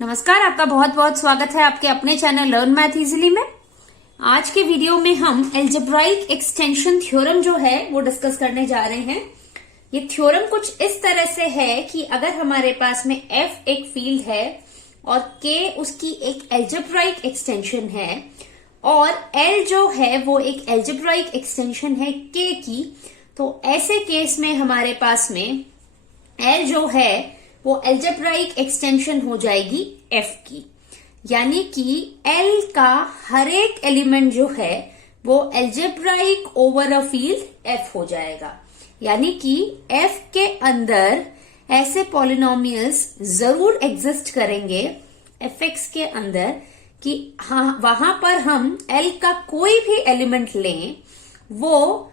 नमस्कार, आपका बहुत बहुत स्वागत है आपके अपने चैनल लर्न मैथ इजीली में। आज के वीडियो में हम एल्जेब्राइक एक्सटेंशन थ्योरम जो है वो डिस्कस करने जा रहे हैं। ये थ्योरम कुछ इस तरह से है कि अगर हमारे पास में f एक फील्ड है और k उसकी एक एल्जेब्राइक एक्सटेंशन है और l जो है वो एक एल्जेब्राइक एक्सटेंशन है k की, तो ऐसे केस में हमारे पास में l जो है वो एल्जेब्राइक एक्सटेंशन हो जाएगी f की, यानी कि l का हर एक एलिमेंट जो है वो algebraic over a field f हो जाएगा। यानी कि f के अंदर ऐसे पॉलिनोमियल्स जरूर एग्जिस्ट करेंगे fx के अंदर कि हाँ वहां पर हम l का कोई भी एलिमेंट लें वो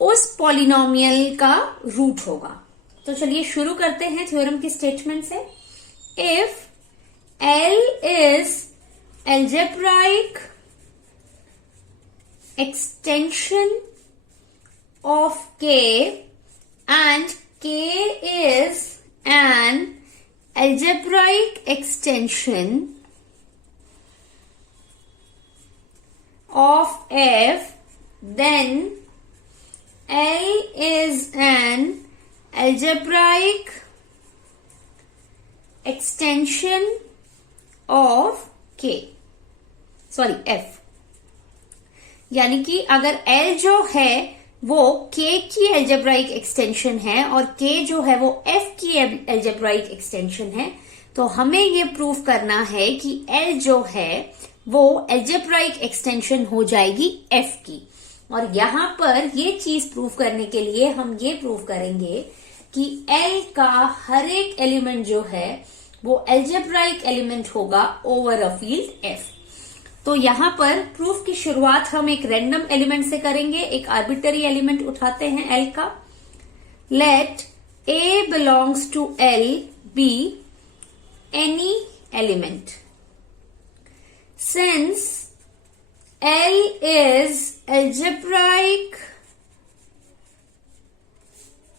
उस पॉलिनोमियल का रूट होगा। तो चलिए शुरू करते हैं थ्योरम की स्टेटमेंट से। If L is algebraic extension of K and K is an algebraic extension of F, then L is an algebraic extension of K, sorry F। यानी कि अगर L जो है वो K की एल्जेब्राइक एक्सटेंशन है और K जो है वो F की एल्जेब्राइक एक्सटेंशन है, तो हमें ये प्रूव करना है कि L जो है वो एल्जेब्राइक एक्सटेंशन हो जाएगी F की। और यहां पर ये चीज प्रूव करने के लिए हम ये प्रूव करेंगे कि L का हर एक एलिमेंट जो है वो एल्जेब्राइक एलिमेंट होगा ओवर अ फील्ड F। तो यहां पर प्रूफ की शुरुआत हम एक रैंडम एलिमेंट से करेंगे। एक आर्बिटरी एलिमेंट उठाते हैं L का। Let A belongs to L be any element. Since L is algebraic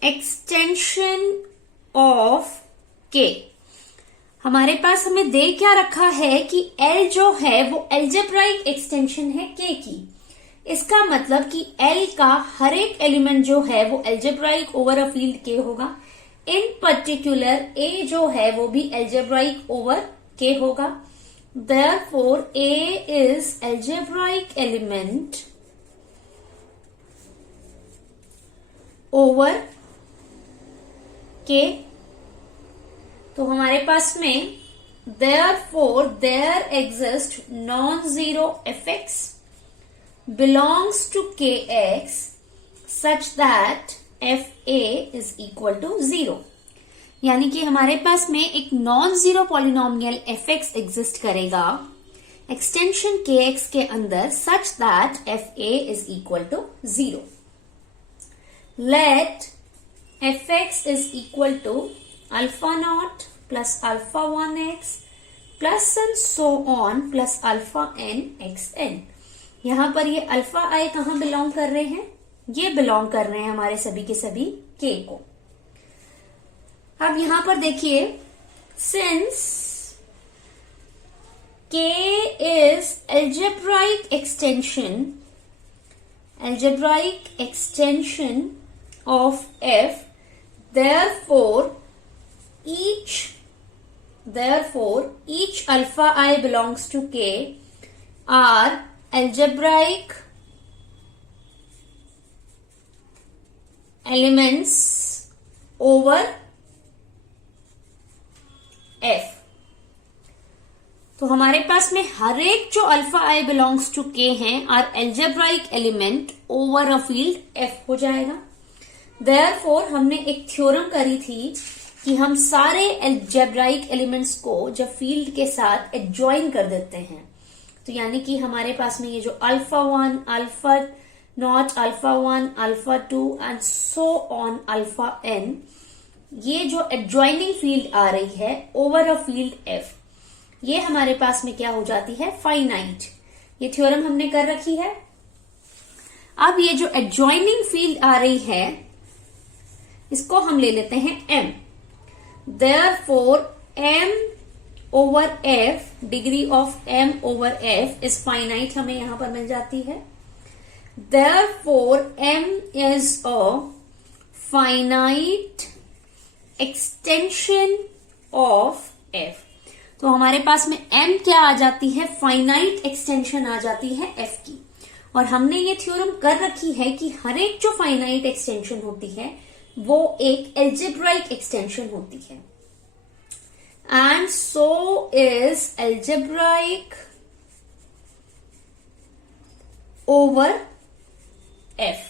extension of K, हमारे पास हमें दे क्या रखा है कि L जो है वो एल्जेब्राइक एक्सटेंशन है K की। इसका मतलब कि L का हर एक एलिमेंट जो है वो algebraic over a field K होगा। इन पर्टिकुलर A जो है वो भी एल्जेब्राइक ओवर K होगा। Therefore, A is algebraic element over K। तो हमारे पास में therefore there exists non-zero fx belongs to kx such that fa is equal to 0। यानी कि हमारे पास में एक non zero polynomial fx exist करेगा एक्सटेंशन kx के अंदर such that fa is equal to 0। Let fx is equal to alpha naught plus alpha 1x plus and so on plus alpha n xn। यहां पर ये alpha आई कहां belong कर रहे हैं? ये बिलोंग कर रहे हैं हमारे सभी के सभी k को। अब यहां पर देखिए, since K is algebraic extension of F, therefore each alpha I belongs to K are algebraic elements over F। तो हमारे पास में हर एक जो alpha i belongs to K हैं are algebraic element over a field F हो जाएगा। देयरफॉर हमने एक थ्योरम करी थी कि हम सारे एल्जेब्राइक एलिमेंट्स को जब फील्ड के साथ एडजॉइन कर देते हैं, तो यानी कि हमारे पास में ये जो alpha 1, alpha not, alpha 1, alpha 2 and so on alpha n, ये जो एडजॉइनिंग फील्ड आ रही है ओवर अ फील्ड F, ये हमारे पास में क्या हो जाती है? फाइनाइट। ये थ्योरम हमने कर रखी है। अब ये जो एडजॉइनिंग फील्ड आ रही है इसको हम ले लेते हैं M। Therefore, M over F, degree of m over f is finite, हमें यहां पर मिल जाती है। Therefore m is a finite extension of f। तो हमारे पास में m क्या आ जाती है, फाइनाइट एक्सटेंशन आ जाती है f की। और हमने ये थ्योरम कर रखी है कि हर एक जो फाइनाइट एक्सटेंशन होती है वो एक एल्जेब्राइक एक्सटेंशन होती है। And so is algebraic over f।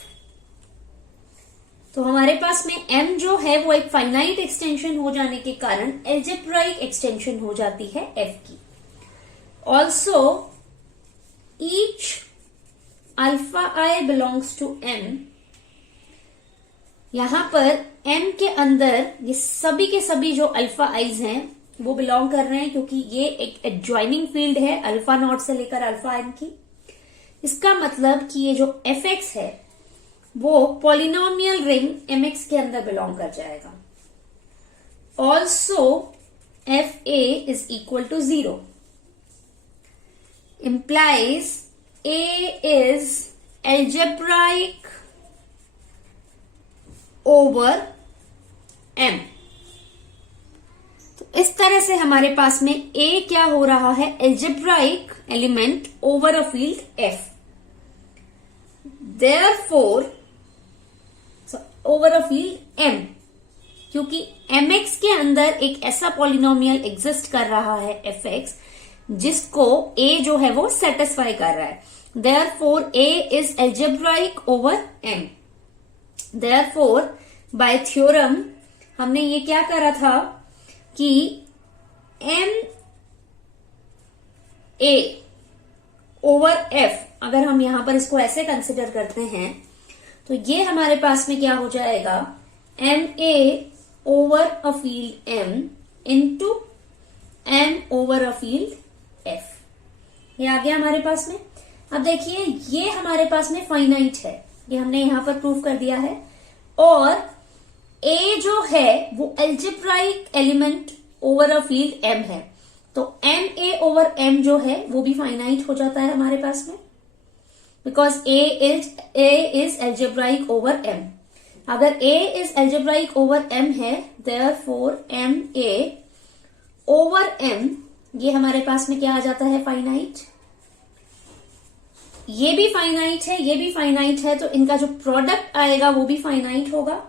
तो हमारे पास में m जो है वो एक फाइनाइट एक्सटेंशन हो जाने के कारण एल्जेब्राइक एक्सटेंशन हो जाती है f की। Also each alpha i belongs to m। यहां पर m के अंदर ये सभी के सभी जो अल्फा आइज हैं वो बिलोंग कर रहे हैं, क्योंकि ये एक एडजॉइनिंग फील्ड है अल्फा नॉट से लेकर अल्फा n की। इसका मतलब कि ये जो fx है वो पॉलिनोमियल रिंग mx के अंदर बिलोंग कर जाएगा। Also fa is equal to 0 implies a is algebraic over m। तो इस तरह से हमारे पास में a क्या हो रहा है, algebraic element over a field f। therefore over a field m, क्योंकि mx के अंदर एक ऐसा पॉलिनोमियल एग्जिस्ट कर रहा है fx जिसको a जो है वो सेटिस्फाई कर रहा है। therefore a is algebraic over m। therefore by theorem हमने ये क्या करा था कि m a ओवर f, अगर हम यहां पर इसको ऐसे कंसिडर करते हैं तो ये हमारे पास में क्या हो जाएगा, M A over a field m into m over a field f। ये आ गया हमारे पास में। अब देखिए ये हमारे पास में फाइनाइट है, ये हमने यहां पर प्रूव कर दिया है। और a जो है वो algebraic element over a field m है, तो m a ओवर m जो है वो भी फाइनाइट हो जाता है हमारे पास में, because a is algebraic over m। अगर a is algebraic over m है, therefore m a over m ये हमारे पास में क्या आ जाता है, फाइनाइट। ये भी फाइनाइट है, ये भी फाइनाइट है, तो इनका जो प्रोडक्ट आएगा वो भी फाइनाइट होगा।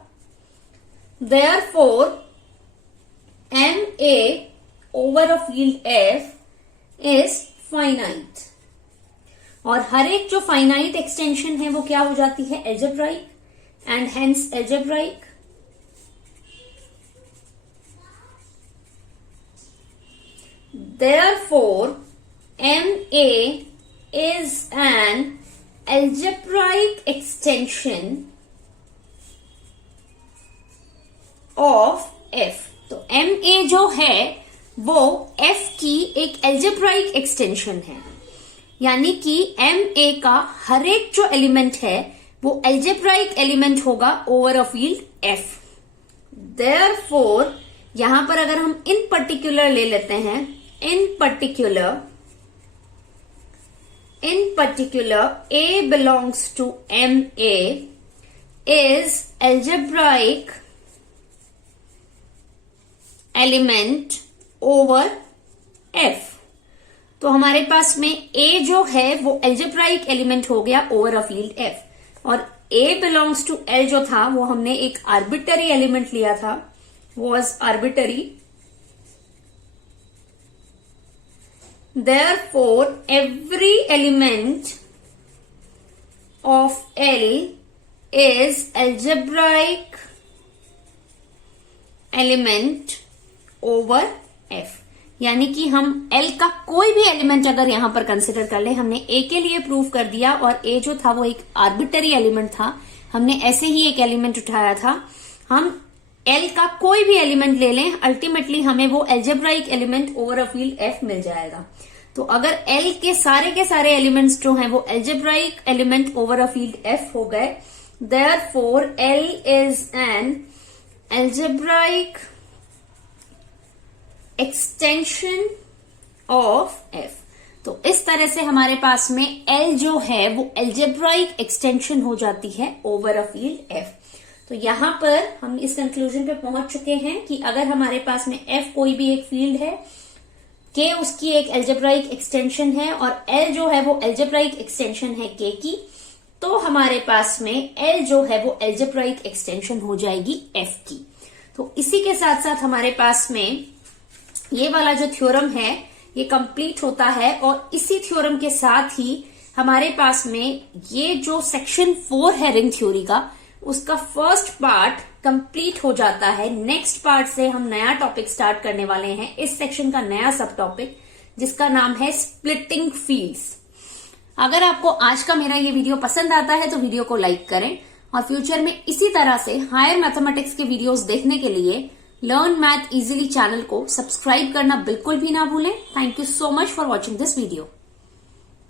therefore m a over a field f is finite। और हर एक जो फाइनाइट एक्सटेंशन है वो क्या हो जाती है, algebraic, and hence algebraic. therefore m a is an algebraic extension of f। तो m a जो है वो f की एक एल्जेब्राइक एक्सटेंशन है, यानी कि m a का हर एक जो एलिमेंट है वो एल्जेब्राइक एलिमेंट होगा over a field f। Therefore यहां पर अगर हम इन पर्टिकुलर ले लेते हैं, इन particular a belongs to m a is algebraic element over f। तो हमारे पास में a जो है वो एल्जेब्राइक एलिमेंट हो गया ओवर अ फील्ड f, और a बिलोंग्स टू l जो था वो हमने एक आर्बिटरी एलिमेंट लिया था, was arbitrary. therefore every element of l is algebraic element over f। यानी कि हम L का कोई भी एलिमेंट अगर यहां पर कंसिडर कर ले, हमने A के लिए प्रूव कर दिया, और A जो था वो एक आर्बिटरी एलिमेंट था, हमने ऐसे ही एक एलिमेंट उठाया था। हम L का कोई भी एलिमेंट ले लें, अल्टीमेटली हमें वो algebraic element over a field F मिल जाएगा। तो अगर L के सारे एलिमेंट्स जो हैं वो algebraic element over a field F हो गए, therefore L is an algebraic extension of F. तो इस तरह से हमारे पास में एल जो है वो एल्जेब्राइक एक्सटेंशन हो जाती है ओवर अ फील्ड एफ। तो यहां पर हम इस कंक्लूजन पे पहुंच चुके हैं कि अगर हमारे पास में एफ कोई भी एक फील्ड है, के उसकी एक एल्जेब्राइक एक्सटेंशन है और एल जो है वो एल्जेब्राइक एक्सटेंशन है के की, तो हमारे पास में एल जो है वो एल्जेब्राइक एक्सटेंशन हो जाएगी एफ की। तो इसी के साथ साथ हमारे पास में ये वाला जो थ्योरम है ये कंप्लीट होता है और इसी थ्योरम के साथ ही हमारे पास में ये जो सेक्शन 4 है रिंग थ्योरी का, उसका फर्स्ट पार्ट कंप्लीट हो जाता है। नेक्स्ट पार्ट से हम नया टॉपिक स्टार्ट करने वाले हैं, इस सेक्शन का नया सब टॉपिक जिसका नाम है स्प्लिटिंग फील्ड्स। अगर आपको आज का मेरा ये वीडियो पसंद आता है तो वीडियो को लाइक करें और फ्यूचर में इसी तरह से हायर मैथमेटिक्स के वीडियोस देखने के लिए लर्न मैथ इजीली चैनल को सब्सक्राइब करना बिल्कुल भी ना भूलें। Thank you so much for watching this video.